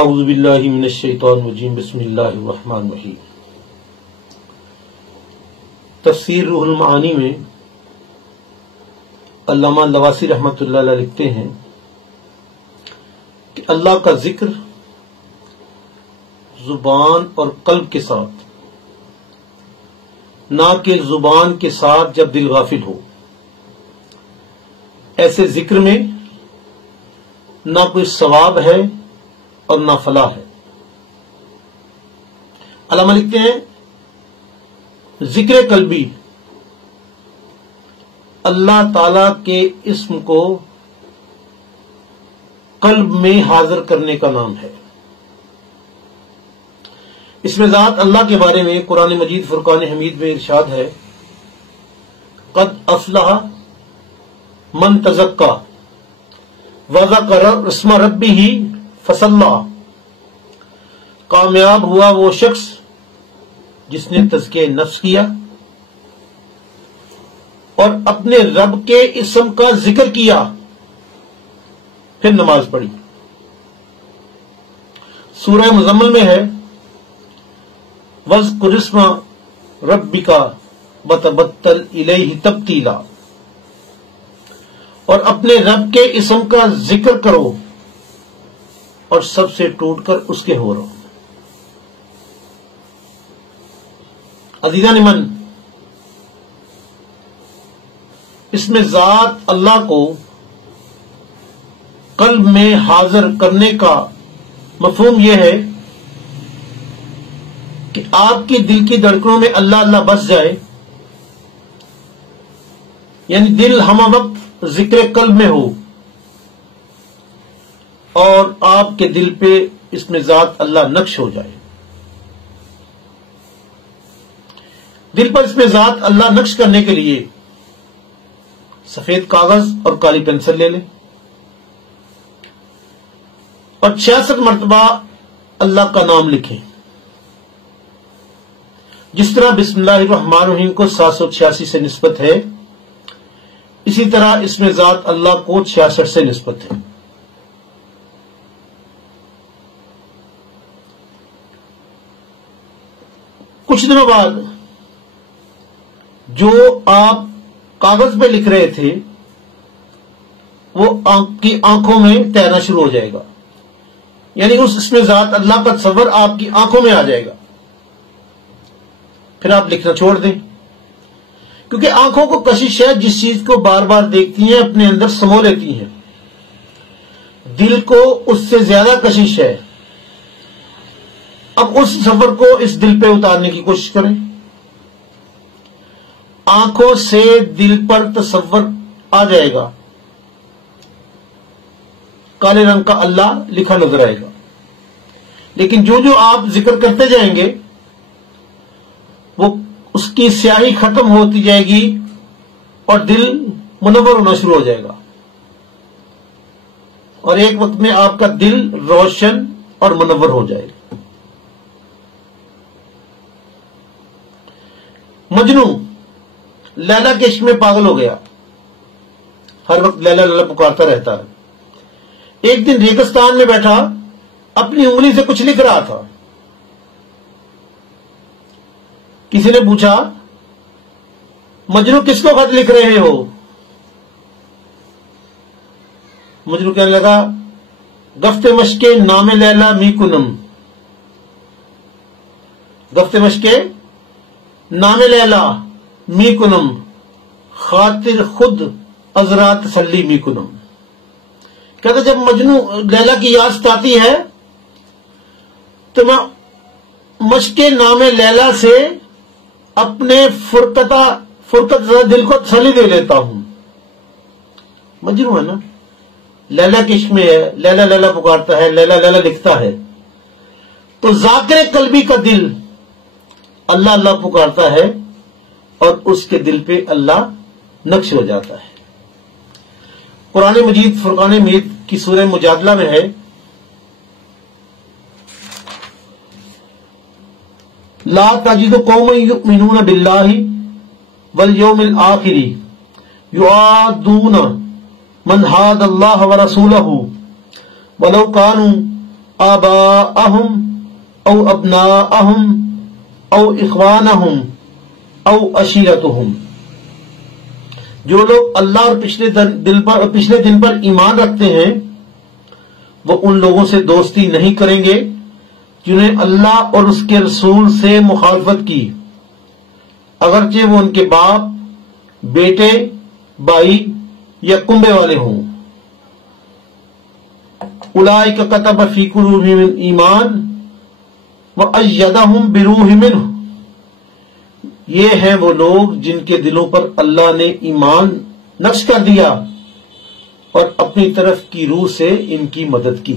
اعوذ باللہ من الشیطان الرجیم بسم اللہ الرحمن الرحیم۔ تفسیر روح المعانی میں علامہ نواسی رحمۃ اللہ علیہ لکھتے ہیں کہ اللہ کا ذکر زبان اور قلب کے ساتھ، نہ کہ زبان کے ساتھ جب دل غافل ہو۔ ایسے ذکر میں نہ کوئی ثواب ہے اور نہ فلاح ہے۔ علامہ لکھتے ہیں ذکر قلبی اللہ تعالی کے اسم کو قلب میں حاضر کرنے کا نام ہے۔ اس میں ذات اللہ کے بارے میں قرآن مجید فرقان حمید میں ارشاد ہے، قد افلح من تزکا وذکر اسم ربہ فصلی، کامیاب ہوا وہ شخص جس نے تزکیہ نفس کیا اور اپنے رب کے اسم کا ذکر کیا، پھر نماز پڑھی۔ سورہ مزمل میں ہے، وَاذْكُرِ اسْمَ رَبِّكَ وَتَبَتَّلْ إِلَيْهِ تَبْتِيلًا، اور اپنے رب کے اسم کا ذکر کرو اور سب سے ٹوٹ کر اس کے ہو رہو۔ عزیزان من، اس میں ذات اللہ کو قلب میں حاضر کرنے کا مفہوم یہ ہے کہ آپ کی دل کی دھڑکنوں میں اللہ اللہ بس جائے، یعنی دل ہمہ وقت ذکر قلب میں ہو اور آپ کے دل پہ اس میں ذات اللہ نقش ہو جائے۔ دل پر اس میں ذات اللہ نقش کرنے کے لیے سفید کاغذ اور کالی پینسل لے لیں اور 66 مرتبہ اللہ کا نام لکھیں۔ جس طرح بسم اللہ الرحمن الرحیم کو 786 سے نسبت ہے، اسی طرح اس میں ذات اللہ کو 66 سے نسبت ہے۔ کچھ دنوں بعد جو آپ کاغذ پہ لکھ رہے تھے وہ آپ کی آنکھوں میں تیرنا شروع ہو جائے گا، یعنی اس میں ذات اللہ کا تصور آپ کی آنکھوں میں آ جائے گا۔ پھر آپ لکھنا چھوڑ دیں، کیونکہ آنکھوں کو کشش ہے، جس چیز کو بار بار دیکھتی ہیں اپنے اندر سمو لیتی ہیں۔ دل کو اس سے زیادہ کشش ہے۔ اب اس تصور کو اس دل پہ اتارنے کی کوشش کریں۔ آنکھوں سے دل پر تصور آ جائے گا، کالے رنگ کا اللہ لکھا نظر آئے گا، لیکن جو جو آپ ذکر کرتے جائیں گے وہ اس کی سیاہی ختم ہوتی جائے گی اور دل منور ہونا شروع ہو جائے گا، اور ایک وقت میں آپ کا دل روشن اور منور ہو جائے گا۔ مجنو لیلا کے عشق میں پاگل ہو گیا، ہر وقت لیلا لیلا پکارتا رہتا ہے۔ ایک دن ریگستان میں بیٹھا اپنی انگلی سے کچھ لکھ رہا تھا۔ کسی نے پوچھا، مجنو کس کو خط لکھ رہے ہو؟ مجنو کہنے لگا، گفت مشکے نام لیلا می کنم، گفت مشکے نام لیلا می کنم، خاطر خود ازرا تسلی می کنم۔ کہتا جب مجنو لیلا کی یاد ستاتی ہے تو میں مشکے نام لیلا سے اپنے فرقت دل کو تسلی دے لیتا ہوں۔ مجنو ہے نا، لیلا کے عشق میں ہے، لیلا لیلا پکارتا ہے، لیلا لیلا لکھتا ہے، تو ذاکر قلبی کا دل اللہ اللہ پکارتا ہے اور اس کے دل پہ اللہ نقش ہو جاتا ہے۔ قرآن مجید فرقان حمید کی سورہ مجادلہ میں ہے، لا تجد قوما یؤمنون باللہ والیوم الآخر یعادون من حاد اللہ ورسولہ ولو کانوا آباءہم او ابناءہم او اخوانہم او عشیرتہم، جو لوگ اللہ اور پچھلے دن پر ایمان رکھتے ہیں وہ ان لوگوں سے دوستی نہیں کریں گے جنہیں اللہ اور اس کے رسول سے مخالفت کی، اگرچہ وہ ان کے باپ، بیٹے، بھائی یا کنبے والے ہوں۔ اولئک کتب فی قلوبہم الایمان وأیدہم بروح منہ، یہ ہیں وہ لوگ جن کے دلوں پر اللہ نے ایمان نقش کر دیا اور اپنی طرف کی روح سے ان کی مدد کی۔